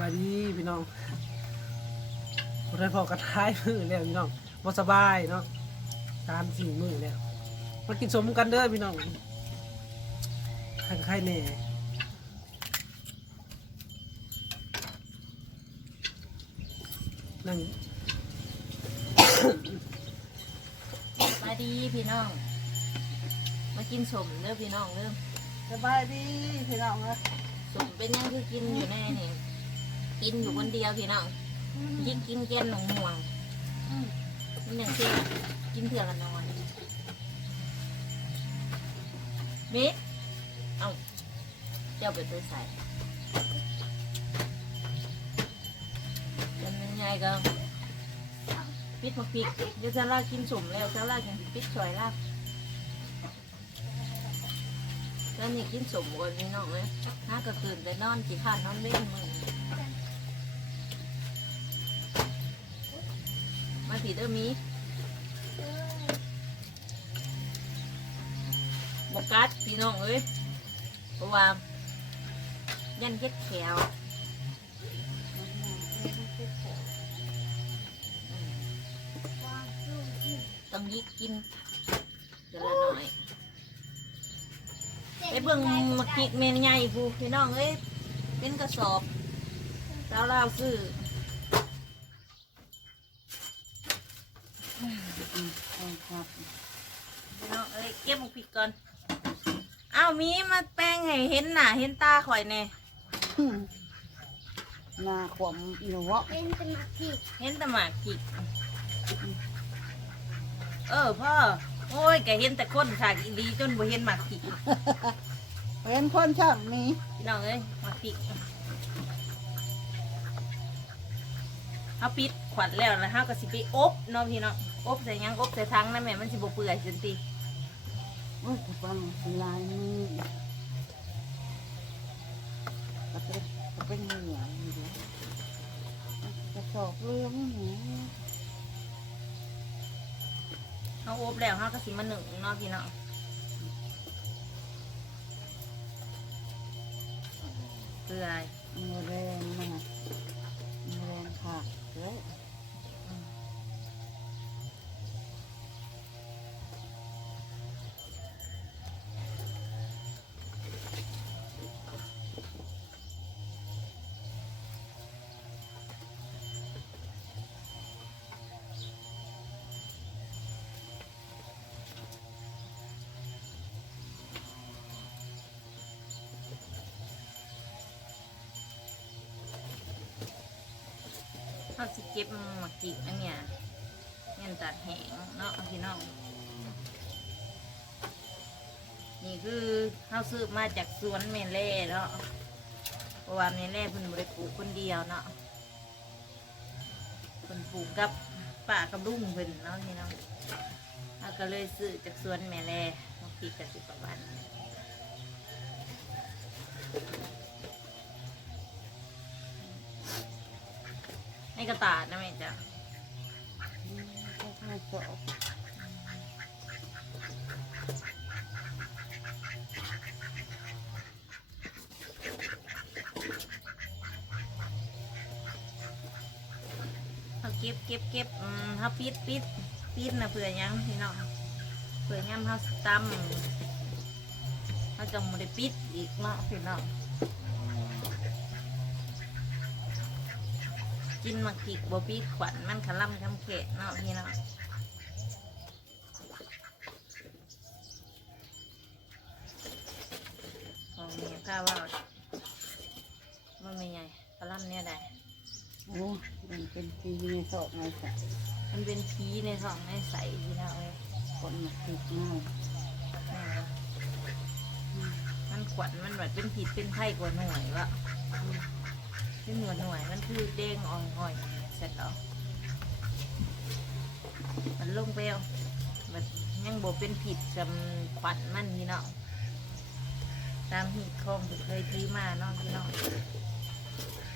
บายดีพี่น้องบ่ได้พอกระท้ายมือแล้วพี่น้องบ่สบายเนาะตามสี่มือแล้วมากินสมกันเด้อพี่น้องใครใครแน่นั่งมาดีพี่น้อง มากินสมเด้อพี่น้องเด้อสบายดีพี่น้องนะสมเป็นยังคือกินอยู่แน่นี่ กินอยู่คนเดียวพี่น้องยิ่งกินแกนหนองห่วงมันอย่างเช่นกินเถื่อกันนอนมิกเอ้าเจ้าไปตัวใส่เป็นยังไงก็ปิดผักพริกเดี๋ยวจะลากินสมแล้วจะลากินปิดซอยลาบแล้วนี่กินสมก่อนพี่น้องเลยน่าก็ตื่นแต่นอนกี่ข้านนอนเล่นมือ มาผีเด้อมีบกัดพี่น้องเอ้ยเพราะว่ายันเฮ็ดแขวต้องยิกกินเดี๋ยวละหน่อยไปเบิ่งมากิกเมนใหญ่ผู้พี่น้องเอ้ยเป็นกระสอบแล้วเราซื้อ น้องเอ้ยเก็บหมกผิดก่อนอ้าวมีมาแป้งให้เห็นหน้าเห็นตาข่อยแน่หน้าขวมอีหนูวะเป็นสมาธิเห็นแต่หมากกิกเออพ่อ โอ้ยแกเห็นแต่คนฉากอีหลีจนบ่เห็นหมากกิกเป็นคนช่างมีพี่น้องเอ้ยหมากกิก เขาปิดขวัญแล้วนะฮะก็สิไปอบเนาะพี่เน้องอบใส่หยังอบใส่ทั้งนั่นแหละมันสิบ่เปื่อยจนตีโอ้ยกระปังลายมือก็เป็นก็เป็นเหนืออยู่ด้อกระสอบเรื่องหนูเขาอบแล้วเขาก็สิมาหนึ่งเนาะพี่เน้องเปื่อยมือแรงมามือแร ข เขาสิเก็บหมักจิกอันเนี้ยเงี้ยตัดแหงเนาะพี่น้องนี่คือเขาวซื้อมาจากสวนเมเล่เนาะเพราะว่าเมเล่เพิ่นบริปลูกคนเดียวเนาะเพิ่นปลูกกับป้ากับลุงเพิ่นเนาะพี่น้องเขาก็เลยซื้อจากสวนแม่แล่บางทีก็สิประมาณนั้นในกระตาดนะแม่จ้ะไม่สอบเขาเก็บเก็บเก็บอืมเขาปิดปิดปิดนะเผื่อยังพี่น้องเผื่อยังเขาสิตำเขาจะไม่ได้ปิดอีกเนาะพี่น้อง กินมากิกบปิดขวัญมันขล่ำคำเขะเนาะพี่น้องของเมียข้าว่ามันไม่ใหญ่ขล่ำเนี่ยได้โอ้มันเป็นทีในสอบในสายมันเป็นผีในท้องในใสพี่น้องเลยคนมาติดง่ายแม่นบ่มันขวัญมันแบบเป็นผิดเป็นไข้กว่าหน่วยวะ เป็นหน่วยหน่วยมันคือเด้งอ่อยเสร็จแล้วมันลงไปเอามันยังบ่เป็นผิดจำขวัญมันพี่น้องตามหีดคองเคยถือมาเนาะพี่น้อง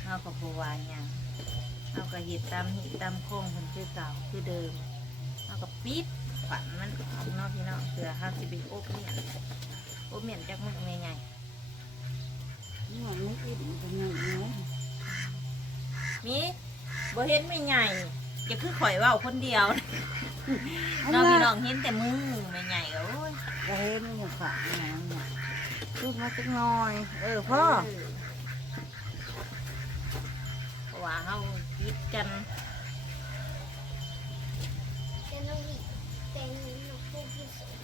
เอากับบัวาหยังเอากับเห็ดตามหีดตามคองมันคือเก่าคือเดิมเอากับปิดขวัญมันออกเนาะพี่น้องเสือห้าสิบเป็นโอบเมียนอบเมียนจากมึกใหญ่นี่มันไม่อิ่มเป็นยังไง มีบ่เห็นไม่ใหญ่จะคือข่อยเว่าคนเดียวอันน้องนั้พี่นน้องเห็นแต่มือไม่ใหญ่ก็โอ้ยจะเห็นอย่างฝาน้ำเนี่ยลูกมาจักหน่อย เออพ่อเเพราะว่าเฮาคิดกันจะน้องวิเป็นน้องผู้พิเศษ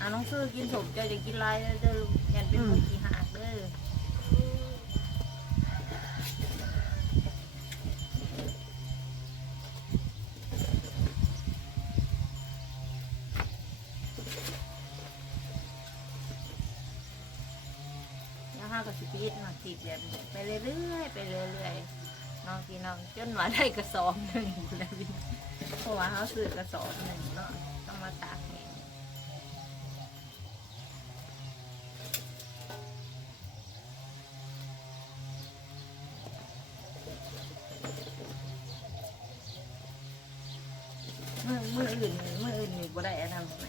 อ่าน้องซื้อกินสมเจะจะกินลายเด้อยันเป็นคนขี้หักเด้ออื แล้วเฮาก็สิปีดมาติดแบบนี้ไปเรื่อยๆไปเรื่อยๆน้องพี่น้องจนว่าได้กระสอบหนึ่งพุ่นแล้วพี่เพราะว่าเฮาซื้อกระสอบหนึ่งเนาะต้องมาตากแห้งมือมืออื่นมืออื่นนี่บ่ได้อันนั้นไหม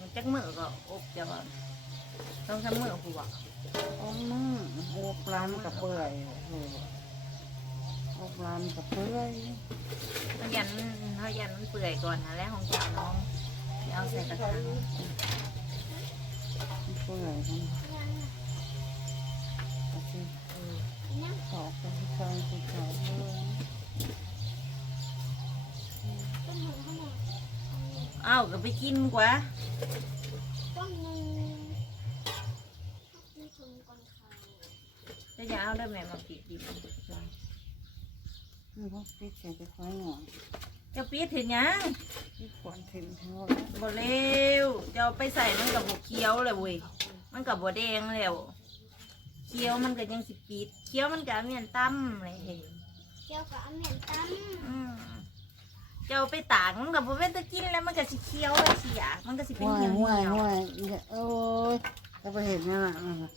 มันจักมือก็อบจะว่า ต้องทำมือผู้ว่าโอ้มึงโอกลามกับเปื่อยเออโอกลามกับเปื่อยเขายันเขายันมันเปื่อยก่อนนะแล้วของเจ้าน้องเอาใส่กระถางเปื่อยมันโอเคเออนั่งขอบกันที่ซอยที่ขอบเลยต้นหอมขนมเอ้าก็ไปกินกว่า ต้นหนึ่งกินชมก่อนค่ะ จะอยา เอาได้แม่มาปิดดินี่พวกพี่ใส่ไปคอยหน่อยเจ้าปิดถึงยังพี่ขวัญถึงทั้งหมดบ่เร็วเจ้าไปใส่มันกับบเคี้ยวเลยเว้ยมันกับบ่แดงแล้วเคี้ยวมันก็ยังสิปิดเคี้ยวมันก็เมียนตั้มเลยเห็นเกี่ยวกับอเมริกันอืมเจ้าไปตากมันกับบ่เป็นตะกินแล้วมันก็สิเคี้ยวแล้วสิอยากมันก็สิเป็นห่วเหี่ยยวห่วยเหี่ยวห่วยเนี่ยโอ้ยจะไปเห็นนั่นน่ะนั่นน่ะ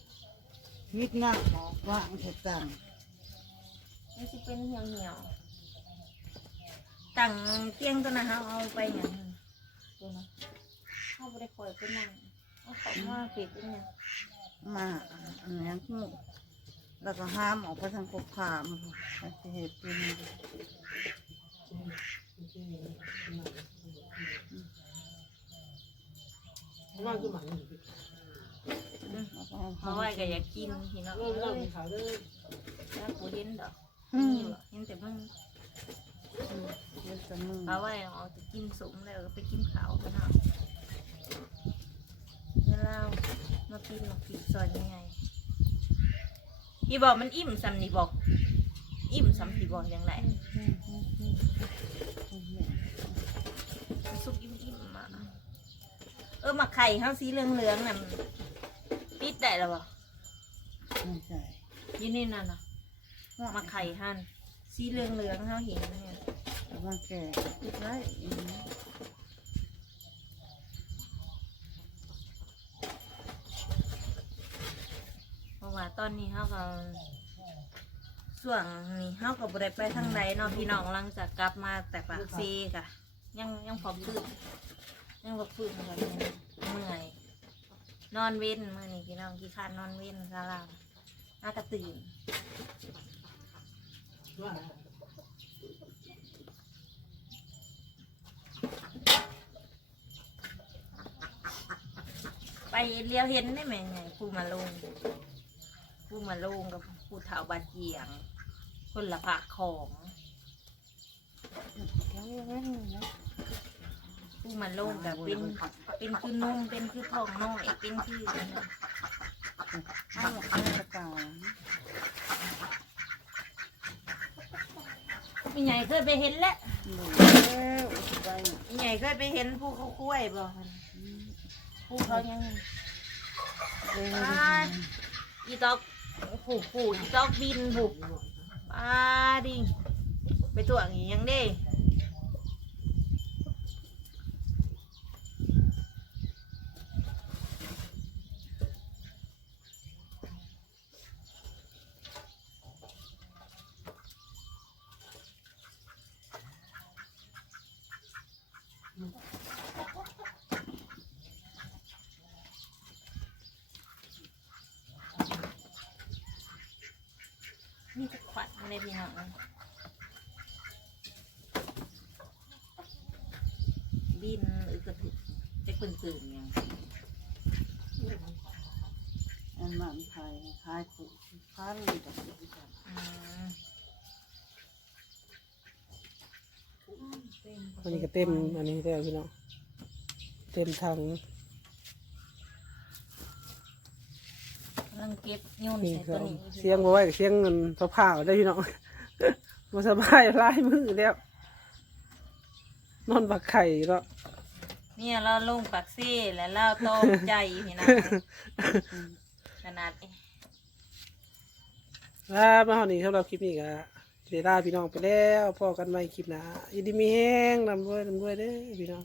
วิทย์หน้าว่างเสร็จตังมันสิเป็นเหี่ยวเหี่ยวตั้งเตียงตัวนะฮะเอาไปอย่างนั้นตัวนะเขาบ่ได้คอยไปนั่งเอาของมาปิดเป็นหยังมาอันนี้หูแล้วก็ห้ามออกไปทางกบขามไปสิเหตุเป็นว่างขึ้นมา นี่แล้ก็เพราะว่าก็อยากกินพี่น้องเอ้ยแล้วกูเห็นดอกนี่บ่เห็นแต่มึงเดี๋ยวจะมึงเพราะว่าเอาจะกินสมแล้วก็ไปกินข้าวกันเนาะเดี๋ยวเรามากินมากินซอยยังไงพี่บอกมันอิ่มซ้ำนี่บอก อิ่มซ้ำพี่บอกอยังไงมันสุกอิ่มอิ่มๆมาเออมักไข่ข้าวสีเหลืองๆน่ะ ดได้แล้วบ่ไม่ใช่อยี่นี่นั่นน่ะหมักไข่หั่นสีเหลืองเหลืองๆเขาเห็นเนี่ยแต่ว่าแก่ติดไว้อีกนะเพราะว่าตอนนี้เขาก็ส่วงนี้เขาก็บ่ได้ไปทางใดเนาะพี่น้องหลังจากกลับมาแต่ปากซีกะยังยังพอฟื้นยังพอฟื้นกันเมื่อย นอนเว้นมื่อนี้พี่น้องกี่ขานนอนเว้นซาลามน่ากระตื่นไปเลี้ยวเห็นได้ไหมไงผู้มาลงผู้มาลงกับผู้เฒ่าบาดเจียง คนละผักของแล้ยังไม่มีนะ ผู้มาลงกับเป็นเป็นคือนุ่มเป็นคือทองน้อยเป็นคือห้ามออกไปกระต่ามีใหญ่เคยไปเห็นแล้วหนูแล้วไปมีใหญ่เคยไปเห็นผู้เขาคุ้วยบ่ผู้เขายังเลยอีตอกผูกผูกอีตอกบินผูกปลาดิงไปตัวอย่างนี้ยังเด้ เลยพี่น้องบินอึกกระถึกจะตื่นตื่นๆยังอันมันไทยคล้ายผูพันกับอืมอันนี้ก็เต็มอันนี้แล้วพี่น้องเต็มถังกำลัง เก็บยุ่นนี่ใส่ก็ตัวนี้เสียงบ่ไหวกับเสียงเงินเผาๆได้พี่น้องบ่สบายหลายมือแล้ว นอนบักไข่เนาะเนี่ยเราลงปักซี่แล้วเราตอมใจพี่น้องขนาดนี้ลามาเฮานี่สำหรับคลิปนี้ก็สิได้ลาพี่น้องไปแล้วพอกันใหม่คลิปหน้ายินดีมีแฮงนำด้วยนำด้วยเด้อพี่น้อง